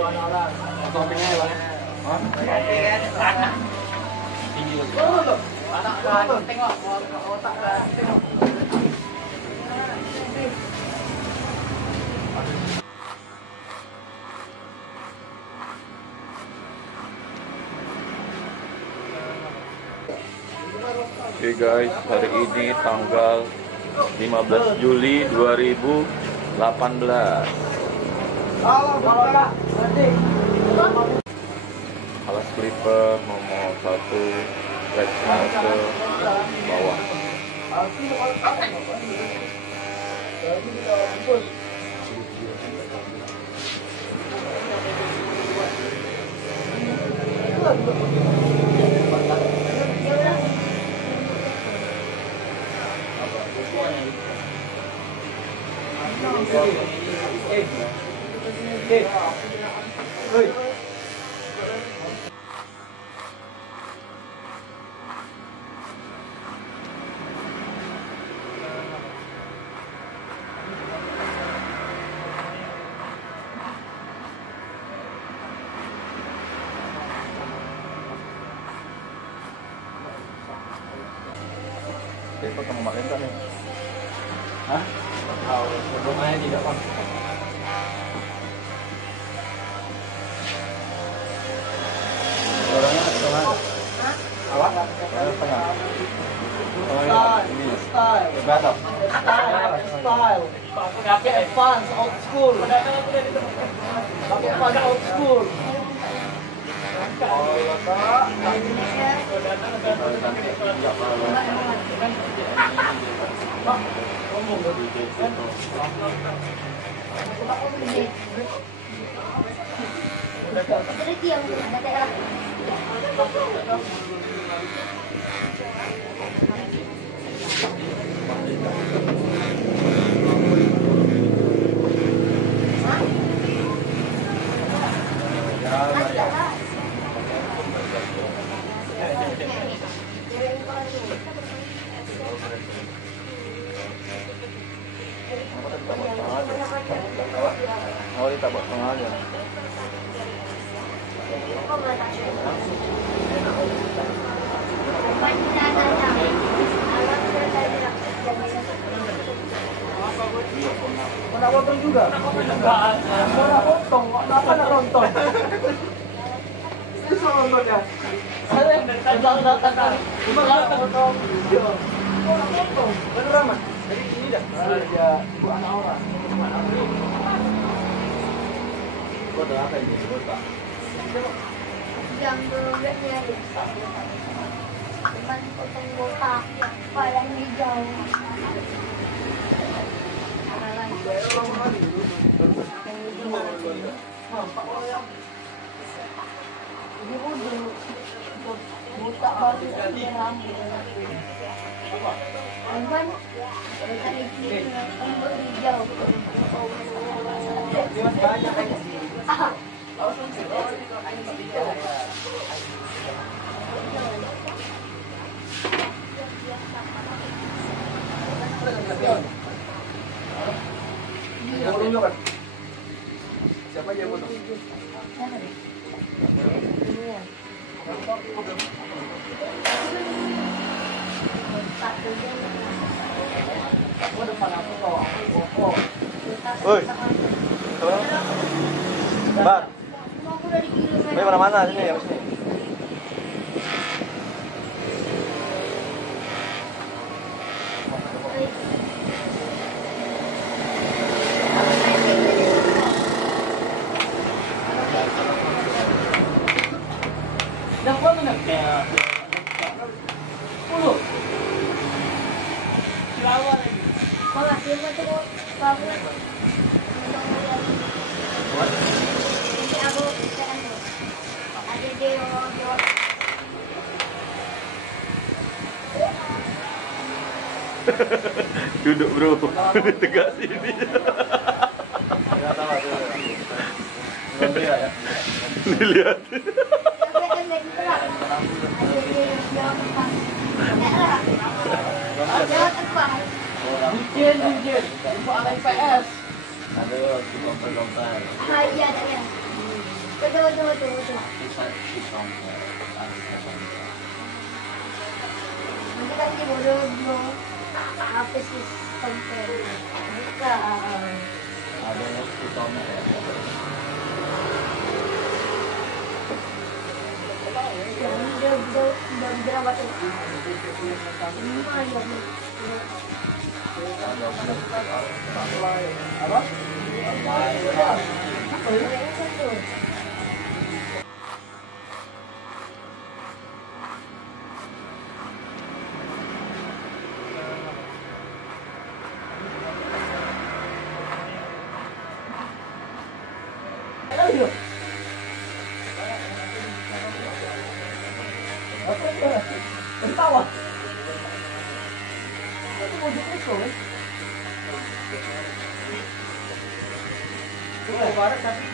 Toppingnya ya bang. Anak kan tengok otak kan tengok. Oke guys, hari ini tanggal 15 Juli 2018. Alas clipper nomor 1 flexnya ke bawah. Itu kamu makan kan nih? Hah? Tahu, sebelumnya tidak pak. Orangnya setengah. Awak? Setengah. Style. Berapa? Style. Pakai advance, old school. Pakai advance, old school. Oh, ditabak tengah aja. Mana potong juga? Mana potong? Kenapa nak nonton? Ini soal nonton ya? Datang. Cuma potong video. Mana potong? Beneran mas? Jadi ini dah. Ya, ibu anak orang. Kode apa ini? Pak. Yang dulunya ya. Cuman potong botak, yang hijau. Ini udah botak baru rambut. Kan rambut hijau. Banyak kan sih. Siapa yang foto? Woi. Bang. Ini mana-mana sini ya, sini. Dah kau mana kayak? Puluh. Lawan lagi. Kalau dia tu bagus. Jadi aku kan ada dia. Duduk bro, tegak sini. Dilihat. Bukan info anak IPS. Ada kompor-kompor. Iya ada ya. Betul. Nanti kasih bodoh dulu. Apa sih sampai buka? Ada yang utama ya. Udah berapa tuh? 5 ya. Apa? Ayo. Apa itu? Ketawa. Itu mau dipukul, eh? Barat tapi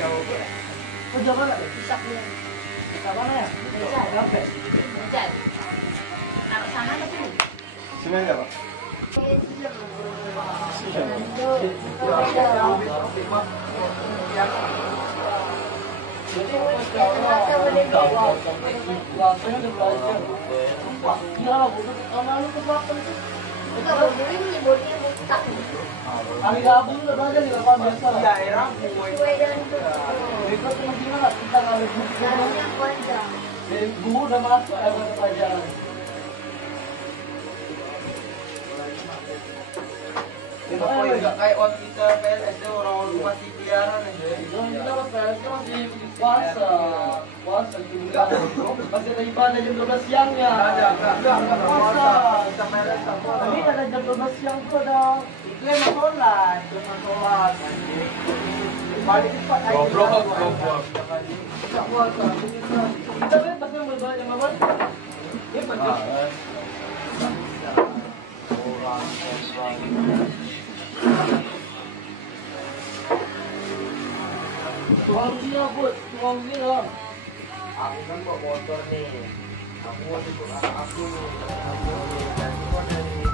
jauh. Oh, jauh banget. Isak dia. Kita mana ya? Sampai. Hujan. Taruh sana apa tuh? Semen enggak, Pak? Hari Rabu udah belajar di lapangan biasa. Iya, hari Rabu. Ikut sama gimana? Kita nggak ada buku. Guru udah masuk ada mata pelajaran. Kenapa ya nggak kayak waktu kita PNS itu orang masih pilihan aja. Kita PNS masih puasa juga. Masih ada ibadah jam 12 siang ya. Enggak puasa. Kita PNS sama. Tapi ada jam 12 siang tuh ada. Itu emang sholat, cuma sholat. Balik cepat aja. Goblok. Enggak puasa. Kita bebas yang berbanyak apa? Ya betul. Tuang dia buat, tuang dia. Aku kan bawa motor nih. Aku mau ikut anak aku nih. Aku mau dari